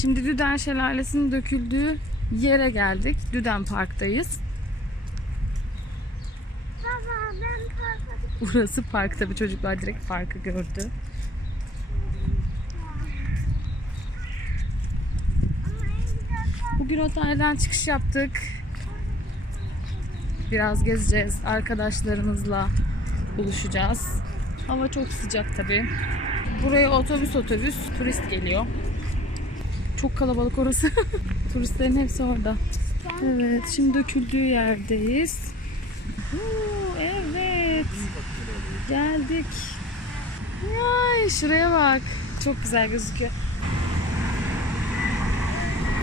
Şimdi Düden Şelalesi'nin döküldüğü yere geldik. Düden Park'tayız. Baba ben parka Burası park tabii çocuklar direkt parkı gördü. Bugün otelden çıkış yaptık. Biraz gezeceğiz. Arkadaşlarımızla buluşacağız. Hava çok sıcak tabii. Buraya otobüs otobüs turist geliyor. Çok kalabalık orası. Turistlerin hepsi orada. Evet, şimdi döküldüğü yerdeyiz. Oo, evet. Geldik. Ay, şuraya bak. Çok güzel gözüküyor.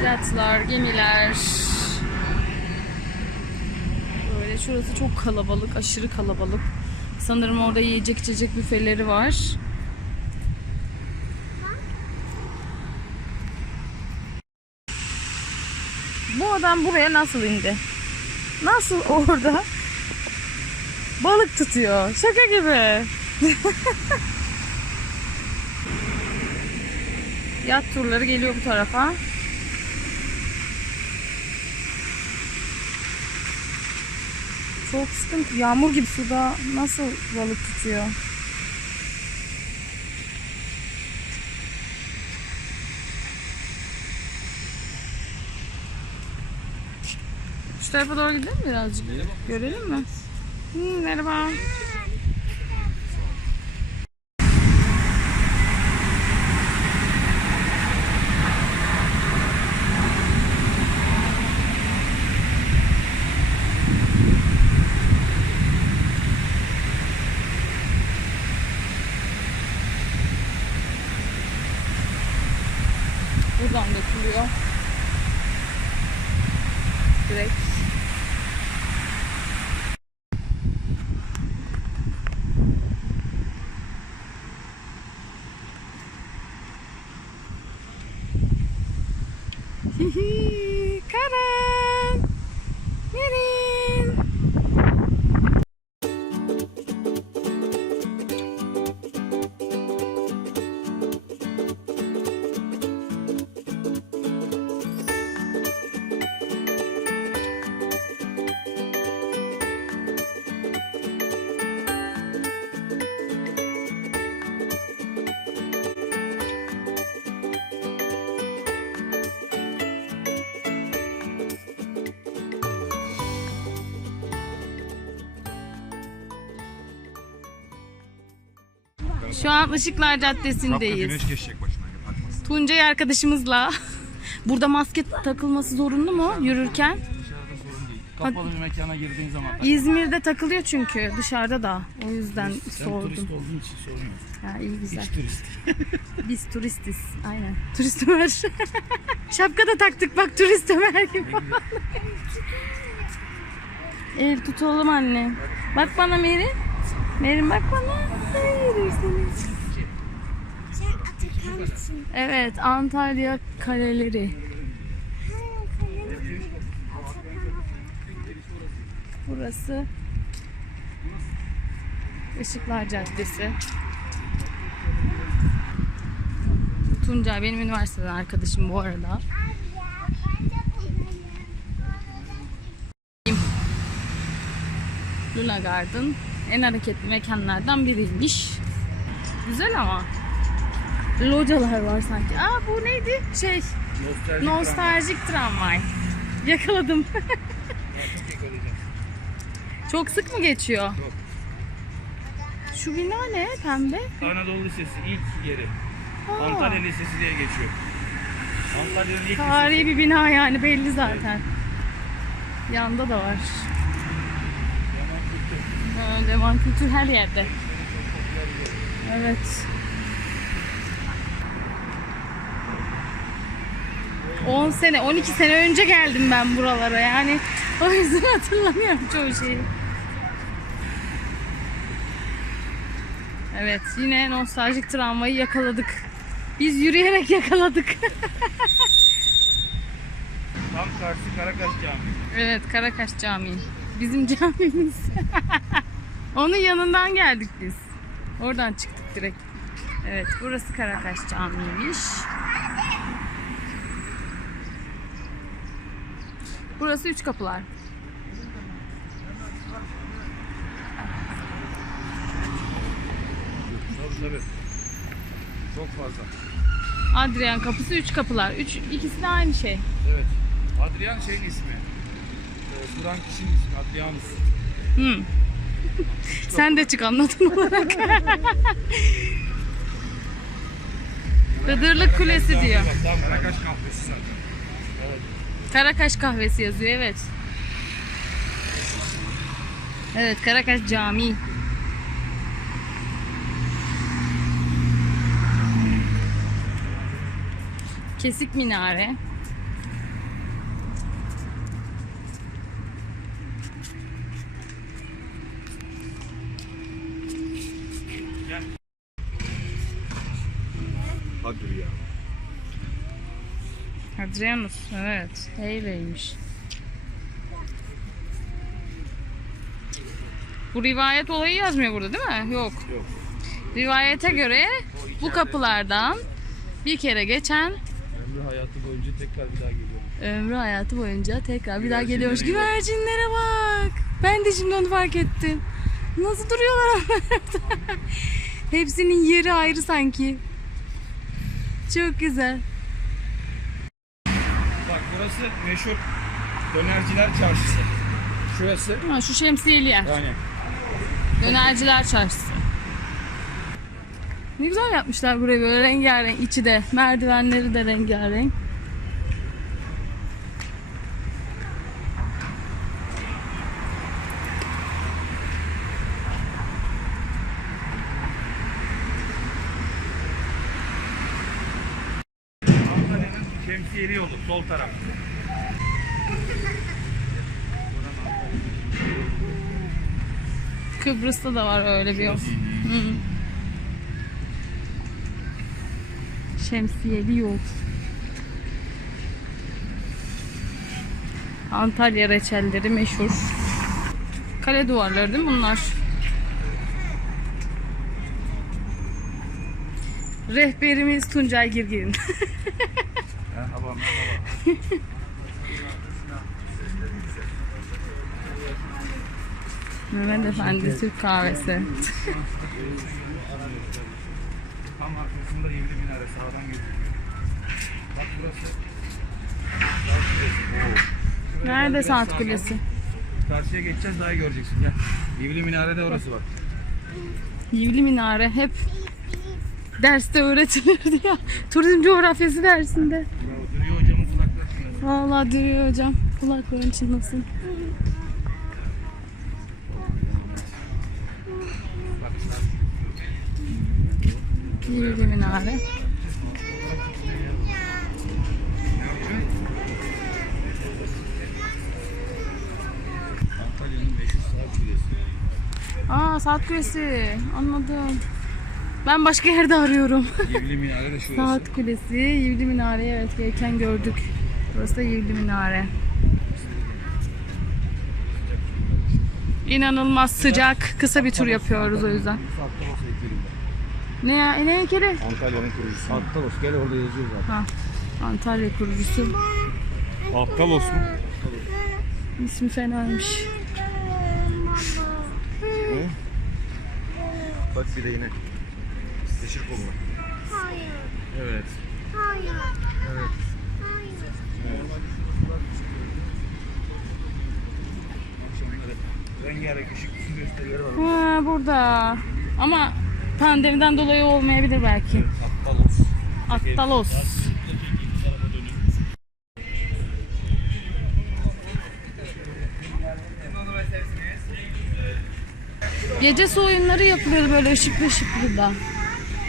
Yatlar, gemiler. Böyle şurası çok kalabalık, aşırı kalabalık. Sanırım orada yiyecek içecek büfeleri var. Bu adam buraya nasıl indi? Nasıl orada? Balık tutuyor. Şaka gibi. Yat turları geliyor bu tarafa. Çok sıkıntı. Yağmur gibi suda nasıl balık tutuyor? Şu tarafa doğru gidelim mi birazcık? Görelim mi? Hmm, merhaba. Şu an Işıklar Caddesi'ndeyiz. Güneş geçecek başına. Tuncay arkadaşımızla. Burada maske takılması zorunlu mu yürürken? Dışarıda sorun değil. Kapalı bir mekana girdiğin zaman. İzmir'de takılıyor çünkü dışarıda da. O yüzden Sen sordum. turist olduğun için sorun yok. Ya iyi güzel. Hiç turist. Biz turistiz. Aynen. Turist Ömer. Şapka da taktık bak turist Ömer gibi. El tutalım anne. Bak bana Meri. Merin bak bana. Hayır seni. sen Atakan mısın? Evet Antalya kaleleri. Burası Işıklar Caddesi. Tuncay benim üniversiteden arkadaşım bu arada. Luna Garden en hareketli mekanlardan biriymiş. Güzel ama. Localar var sanki. Aa bu neydi? Şey, Nostaljik. nostaljik tramvay. Yakaladım. Çok sık mı geçiyor? Çok. Şu bina ne? Pembe. Anadolu Lisesi ilk yeri. Aa, Antalya Lisesi diye geçiyor. Antalya'nın ilk Tarihi bir bina yani belli zaten. Yanda da var. Ha, Levan kültür her yerde. Evet. 10 sene, 12 sene önce geldim ben buralara yani. O yüzden hatırlamıyorum çoğu şeyi. Evet, yine nostaljik travmayı yakaladık. Biz yürüyerek yakaladık. Tam karşı Karakaş Camii. Evet Karakaş Camii. Bizim camimiz. Onun yanından geldik biz. Oradan çıktık direkt. Evet burası Karakaş Camii'ymiş. Burası üç kapılar. Tabii tabii. Çok fazla. Adrian kapısı üç kapılar. Üç, ikisi de aynı şey. Evet. Adrian şeyin ismi. Ee, Duran kişinin ismi Adrianus. Hmm. Sen de çık anlatım olarak. Hıdırlık Kulesi diyor. Karakaş kahvesi zaten. Evet. Karakaş kahvesi yazıyor evet. Evet Karakaş Camii. Kesik minare. Ya. Hadrianus evet. Öyleymiş. Bu rivayet olayı yazmıyor burada değil mi? Yok. Yok. Rivayete göre bu kapılardan bir kere geçen Ömrü hayatı boyunca tekrar bir daha geliyor. ömrü hayatı boyunca tekrar bir daha geliyormuş. Güvercinlere bak. Ben de şimdi onu fark ettim. Nasıl duruyorlar? Hepsinin yeri ayrı sanki. Çok güzel. Bak burası meşhur dönerciler çarşısı. Şurası Ha, şu şemsiyeli yer. yani Dönerciler çarşısı. Ne güzel yapmışlar burayı böyle rengarenk içi de. Merdivenleri de rengarenk. Şemsiyeli yolu sol taraf. Kıbrıs'ta da var öyle bir yol. Şemsiyeli yol. Antalya reçelleri meşhur. Kale duvarları değil mi bunlar? Rehberimiz Tuncay Girgin. Mehmet Efendi Türk kahvesi. Tam arkasında evli minare sağdan gözüküyor. Bak burası. Nerede saat kulesi? Karşıya geçeceğiz daha iyi göreceksin gel. Yivli minare de orası bak. Yivli minare hep derste öğretilirdi ya. Turizm coğrafyası dersinde. Bravo. Vallahi duruyor hocam. Kulakların çınlasın. Saat kulesi. Aa saat kulesi. Anladım. Ben başka yerde arıyorum. Yivli minare de şurası. saat kulesi, Yivli minare. Evet geçen gördük. Burası da Yivli minare. İnanılmaz sıcak. Kısa bir tur yapıyoruz o yüzden. Ne ya? E, ne heykeli? Antalya'nın kurucusu. Aktalos gel orada yazıyor zaten. Ha. Antalya kurucusu. Aptalos mu? İsmi fenaymış. Bak bir de yine. Yeşil. Evet. Hayır. Evet. Hayır. Rengarenk ışık gösterileri var. Ha, burada. Ama pandemiden dolayı olmayabilir belki. Aptalos. Attalos. Gece su oyunları yapılıyor böyle ışıklı ışıklı da.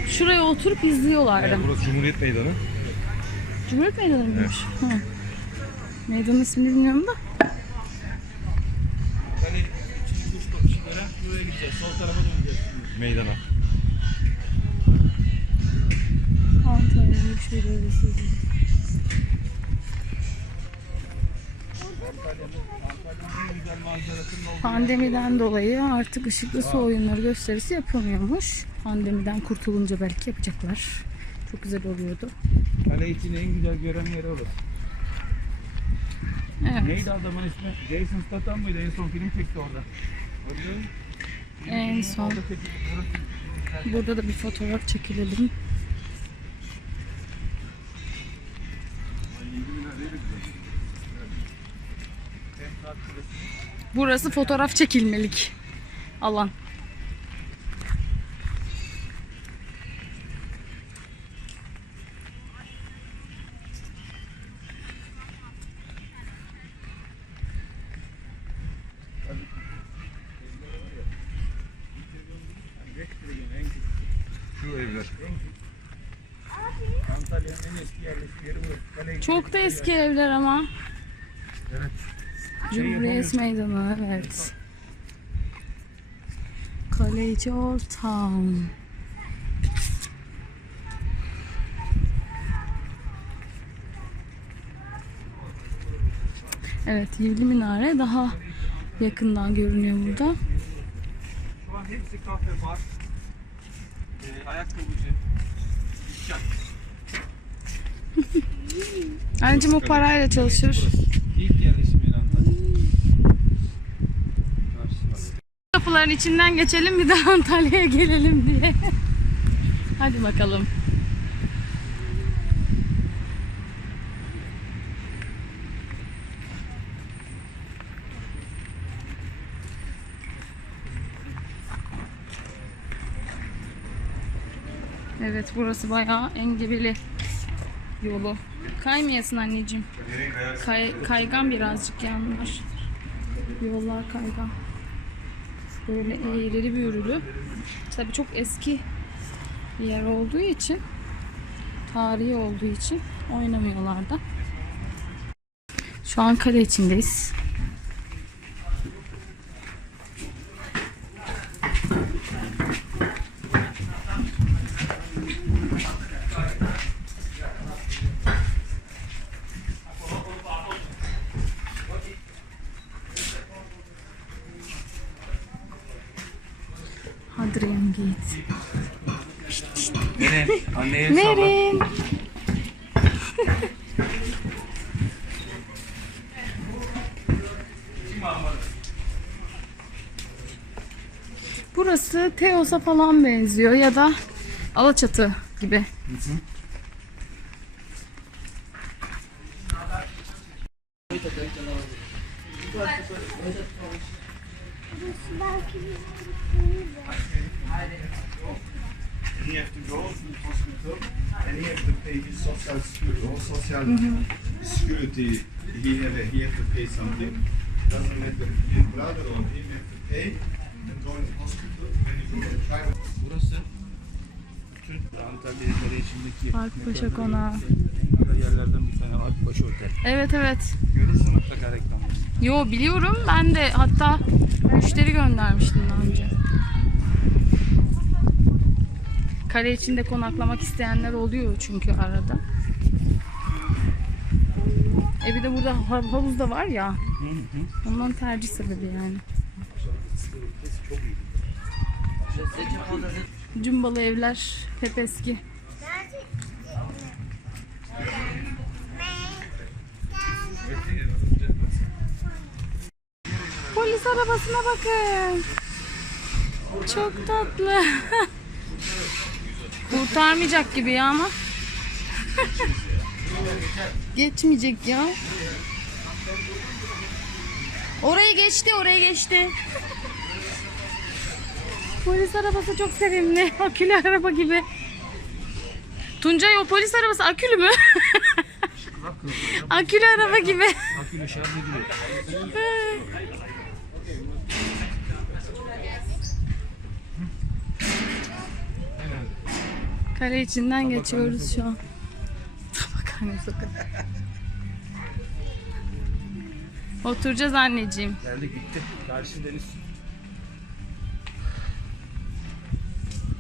Şuraya oturup izliyorlardı. Burası Cumhuriyet Meydanı. Cumhuriyet Meydanı mıymış? Ha. Meydanın ismini bilmiyorum da. Gideceğiz. Sol tarafa döneceğiz. Meydana. Antalya'nın güzel manzarasının olduğu Pandemiden dolayı artık ışıklı su oyunları gösterisi yapılmıyormuş. Pandemiden kurtulunca belki yapacaklar. Çok güzel oluyordu. Kale için en güzel gören yeri orası. Evet. Neydi adamın ismi? Jason Statham mıydı? En son film çekti orada. Orada En son. Burada da bir fotoğraf çekilelim. Burası fotoğraf çekilmelik alan. Şu evler. Antalya'nın en eski yerleşim yeri burası. Kale Çok da eski evler ama. Evet. Cumhuriyet Meydanı evet. Kaleci Town. Evet, Yivli Minare daha yakından görünüyor burada. Şu an hepsi kafe, bar, e, ayakkabıcı, dükkan. Anneciğim o parayla çalışır. İlk yerleşim. Kapıların içinden geçelim bir daha Antalya'ya gelelim diye. Hadi bakalım. Evet burası bayağı engebeli yolu. Kaymayasın anneciğim. Kay, kaygan birazcık yanlar. Yollar kaygan. Böyle eğrili büğrülü. Tabii çok eski bir yer olduğu için, tarihi olduğu için oynamıyorlar da. Şu an kale içindeyiz. Anneye. Nerin? Burası Teos'a falan benziyor ya da Alaçatı gibi. Belki Burası bütün Antalya içindeki mekanların Konağı. yerlerden bir tane Akbaş Otel. Evet evet. Görüyorsun mutlaka reklam. Yo biliyorum ben de hatta müşteri göndermiştim daha önce. Kale içinde konaklamak isteyenler oluyor çünkü arada. E bir de burada hav- havuz da var ya. Ondan tercih sebebi yani. Çok iyi. Cumbalı evler hep eski. Polis arabasına bakın. Çok tatlı. Kurtarmayacak gibi ya ama. Geçmeyecek ya. Orayı geçti, orayı geçti. Polis arabası çok sevimli. Akülü araba gibi. Tuncay o polis arabası akülü mü? akülü araba gibi. Akülü şarj ediliyor. Kale içinden geçiyoruz şu an. Tabakhanesi sokak. Oturacağız anneciğim. Geldik bitti. Karşı deniz.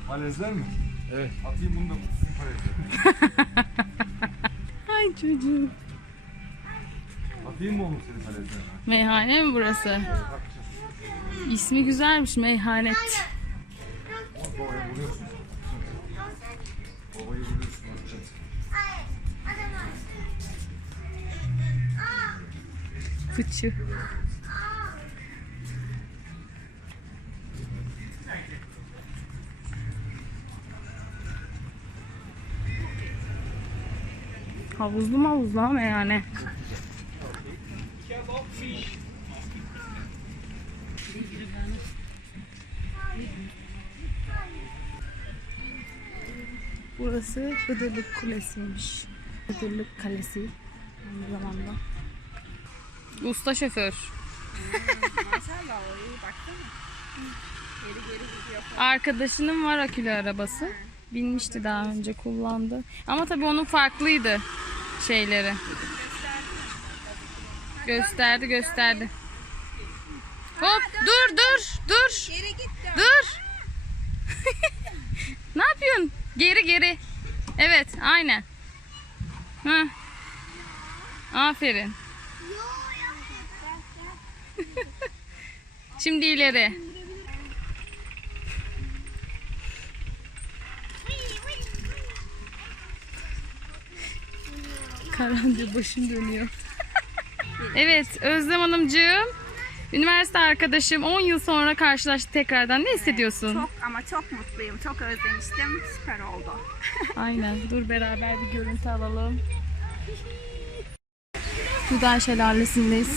Falezler mi? Evet. Atayım bunu da kutusunu falezler. Ay çocuğum. Atayım mı oğlum senin falezlerine? Meyhane mi burası? İsmi güzelmiş meyhanet. Babaya vuruyorsun. Babayı vuruyorsun. Fıçı. Havuzlu mavuzlu ama yani. Burası Hıdırlık Kulesi'ymiş. Hıdırlık Kalesi aynı zamanda. Usta şoför. Arkadaşının var akülü arabası. Binmişti daha önce kullandı. Ama tabii onun farklıydı şeyleri. Gösterdi gösterdi. Hop dur dur dur. Dur. ne yapıyorsun? Geri geri. Evet aynen. Hı. Aferin. Şimdi ileri. Karan diyor başım dönüyor. evet Özlem Hanımcığım. Üniversite arkadaşım 10 yıl sonra karşılaştık tekrardan. Ne hissediyorsun? Çok ama çok mutluyum. Çok özlemiştim. Süper oldu. Aynen. Dur beraber bir görüntü alalım. Güzel şelalesindeyiz.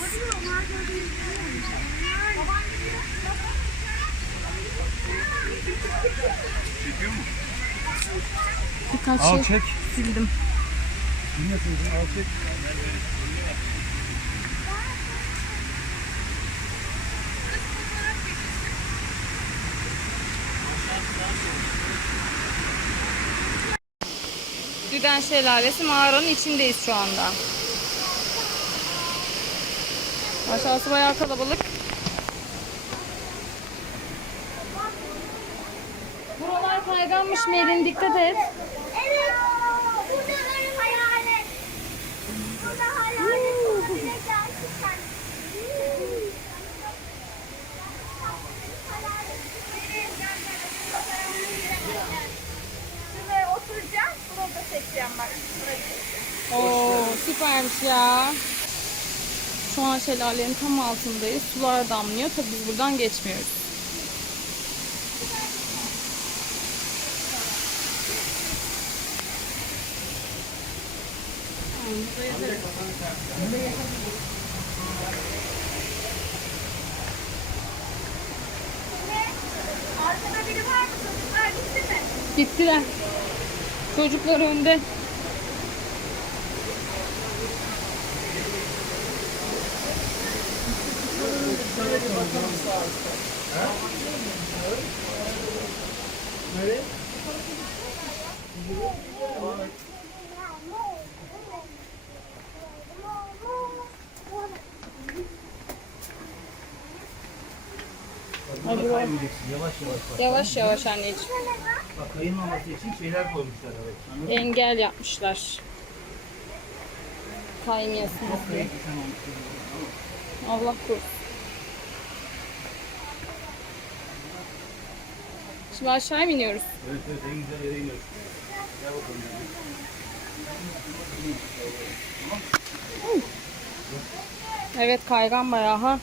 Birkaç Al şey çek. sildim. Dinliyorsunuz al çek. Düden Şelalesi mağaranın içindeyiz şu anda. Aşağısı bayağı kalabalık. Buralar kayganmış Merin dikkat et. Evet. Burada benim hayalet. Burada hayalet. Bir de gerçekten. Şuraya oturacağım. Burada çekeceğim bak. Oo süpermiş ya. Şu an şelalenin tam altındayız. Sular damlıyor. Tabii biz buradan geçmiyoruz. Arkada biri var mı? Çocuklar? Gittiler. Çocuklar önde. Yavaş yavaş bak. Yavaş yavaş anneciğim. Bak kayılmaması için şeyler koymuşlar evet. Engel yapmışlar. Diye. Allah korusun. Şimdi aşağı mı iniyoruz? Evet evet en güzel yere iniyoruz. Gel bakalım. Evet kaygan bayağı ha.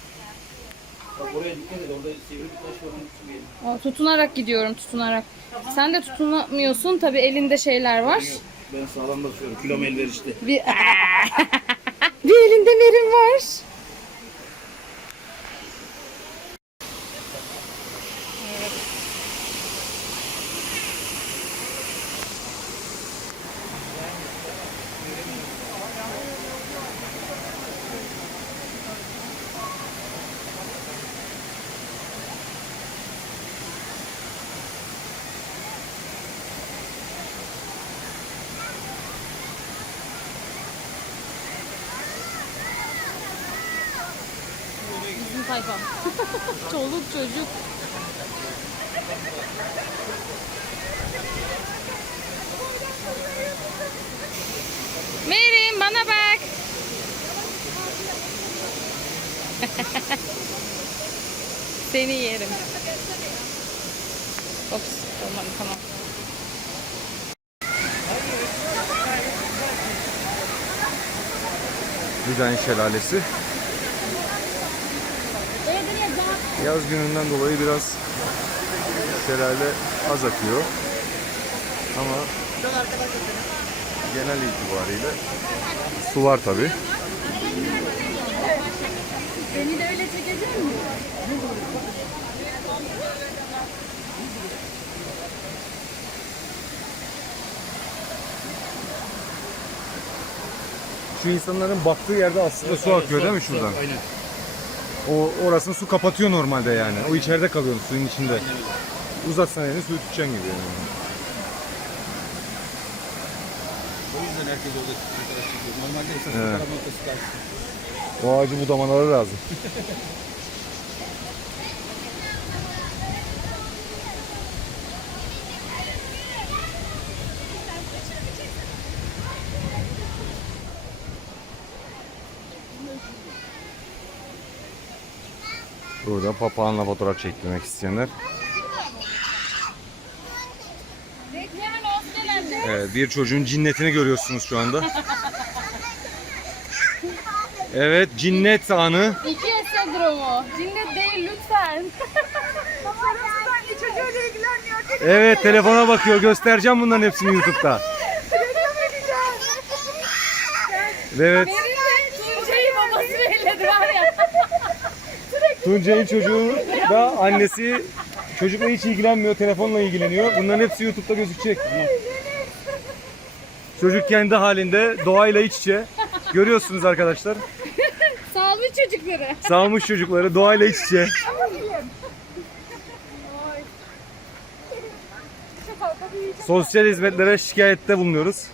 Bak oraya dikkat et orada sivri bir taş var. Aa, Tutunarak gidiyorum tutunarak. Sen de tutunamıyorsun tabi elinde şeyler var. Ben sağlam basıyorum. Kilom elverişli. Bir, bir elinde verim var. Tayfa. Çoluk çocuk. Merin bana bak. Seni yerim. Ops, tamam tamam. Düden Şelalesi. Yaz gününden dolayı biraz şelale az akıyor. Ama genel itibariyle su var tabi. Beni de öyle çekecek mi? Şu insanların baktığı yerde aslında su akıyor değil mi şuradan? Aynen. O orasını su kapatıyor normalde yani. O içeride kalıyor suyun içinde. Uzatsan elini suyu tutacaksın gibi yani. O yüzden herkes orada çekiyor. Normalde esas Evet. O ağacı budamaları lazım. Burada papağanla fotoğraf çektirmek isteyenler. Evet, bir çocuğun cinnetini görüyorsunuz şu anda. Evet, cinnet anı. İki sendromu. Cinnet değil lütfen. Evet, telefona bakıyor. Göstereceğim bunların hepsini YouTube'da. Evet, Tuncay'ı babası belledi var ya. Tuncay'ın çocuğu da annesi çocukla hiç ilgilenmiyor, telefonla ilgileniyor. Bunların hepsi YouTube'da gözükecek. Çocuk kendi halinde, doğayla iç içe. Görüyorsunuz arkadaşlar. Sağlık çocukları. Sağmış çocukları doğayla iç içe. Sosyal hizmetlere şikayette bulunuyoruz.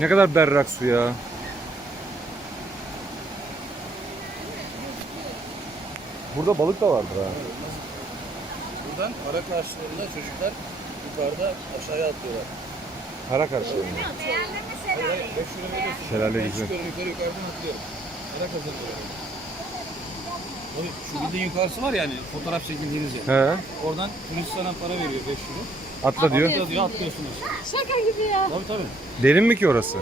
Ne kadar berrak su ya. Burada balık da vardır ha. Buradan ara karşılarında çocuklar yukarıda aşağıya atlıyorlar. Kara karşılığında. Hayır hayır 5 euro veriyorsun. Şelale Ben güzel. çıkıyorum yukarı yukarıdan atlıyorum. Para kazanıyorum. O şu bildiğin yukarısı var yani fotoğraf çekildiğiniz yer. He, Oradan turist sana para veriyor 5 euro. Atla diyor. Atla diyor atlıyorsunuz. Şaka gibi ya. Tabii tabii. Derin mi ki orası?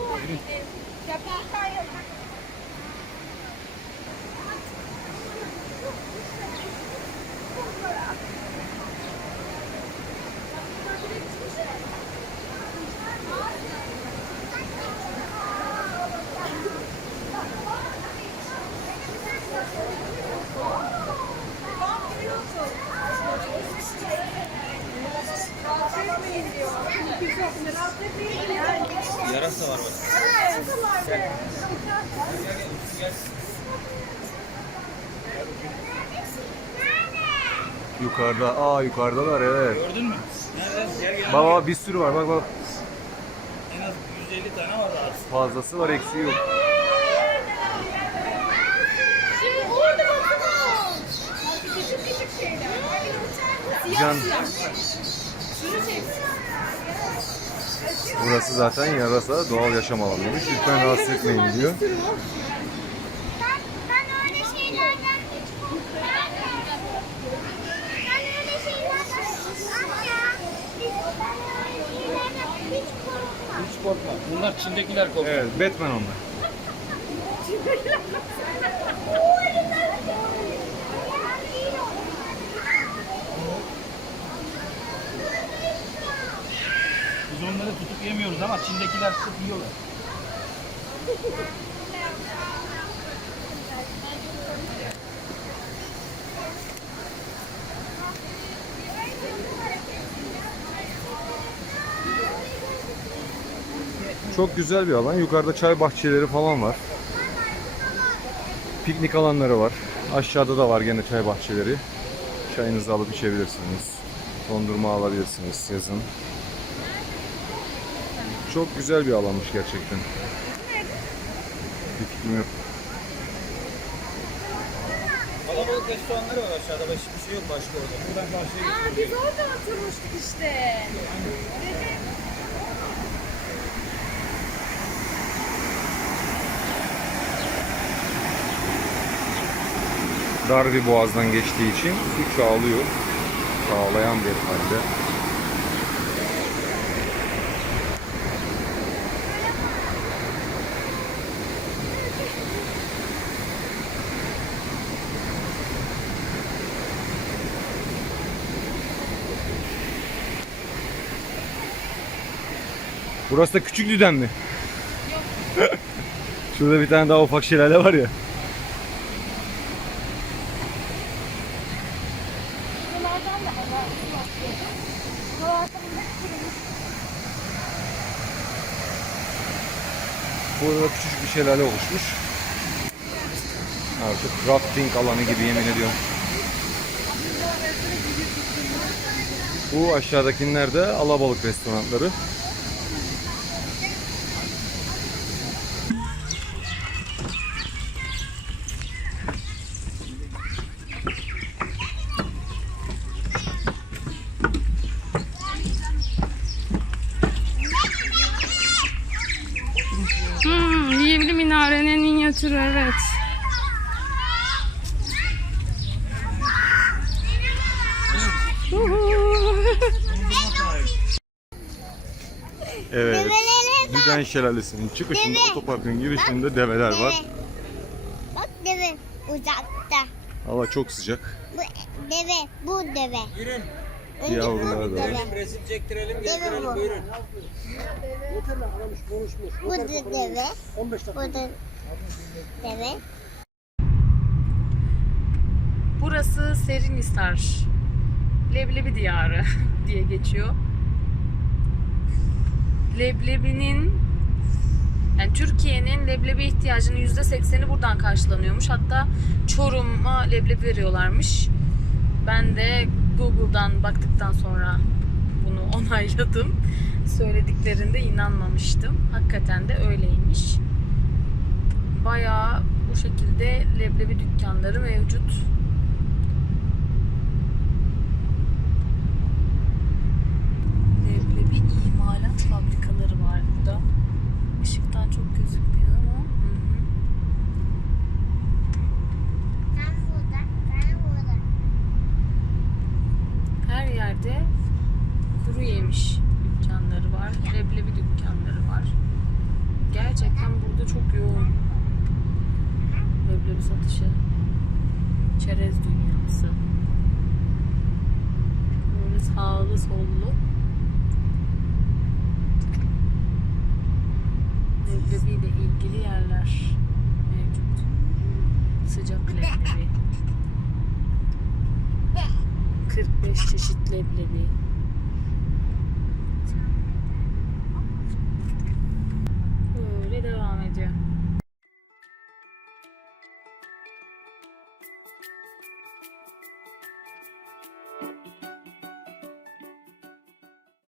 Yarasa var bak. Yukarıda. Aa yukarıdalar evet. Gördün mü? Nerede? Gel gel. Baba bir sürü var bak bak. En az 150 tane var daha. Fazlası var eksiği yok. Şimdi orada bakalım. Küçük küçük şeyler. Can. Burası zaten yarasa doğal yaşam alanıymış. Lütfen rahatsız etmeyin diyor. Ben, ben öyle şeylerden hiç korkmam. Ben öyle şeylerden Anne, biz- ben öyle şeylerden hiç korkmam. Hiç korkma. Bunlar Çin'dekiler korkuyor. Evet Batman onlar. Biz onları tutup yemiyoruz ama Çin'dekiler tutup yiyorlar. Çok güzel bir alan. Yukarıda çay bahçeleri falan var. Piknik alanları var. Aşağıda da var gene çay bahçeleri. Çayınızı alıp içebilirsiniz. Dondurma alabilirsiniz yazın. Çok güzel bir alanmış gerçekten. Bir fikrim yok. Kalabalık restoranları var aşağıda. Başka bir şey yok başka orada. Buradan karşıya Aa, biz orada oturmuştuk işte. dar bir boğazdan geçtiği için su çağlıyor. Çağlayan bir halde. Burası da küçük düden mi? Yok. Şurada bir tane daha ufak şelale var ya. Burada küçücük bir şelale oluşmuş. Artık rafting alanı gibi yemin ediyorum. Bu aşağıdakiler de alabalık restoranları. Hmm, Yivli Minare'nin minyatürü evet. Uhu. Evet. Bak. Düden Şelalesi'nin çıkışında Deve. otoparkın girişinde develer var. Deve. Bak deve uzakta. Hava çok sıcak. Bu deve, bu deve. Yürün. Yavrular da var. deve. Resim çektirelim, Deve bu. Buyurun. Bu da deve. Bu da deve. Burası Serinhisar. Leblebi diyarı diye geçiyor. Leblebinin yani Türkiye'nin leblebi ihtiyacının %80'i buradan karşılanıyormuş. Hatta Çorum'a leblebi veriyorlarmış. Ben de Google'dan baktıktan sonra bunu onayladım. Söylediklerinde inanmamıştım. Hakikaten de öyleymiş. Bayağı bu şekilde leblebi dükkanları mevcut. Leblebi imalat fabrikaları var burada. Işıktan çok gözükmüyor ama. Hı hı. Ben burada, ben burada. Her yerde kuru yemiş dükkanları var. Leblebi dükkanları var. Gerçekten burada çok yoğun leblebi satışı. Çerez dünyası. Böyle sağlı sollu. Leblebiyle ilgili yerler mevcut. Sıcak leblebi. 45 çeşit leblebi.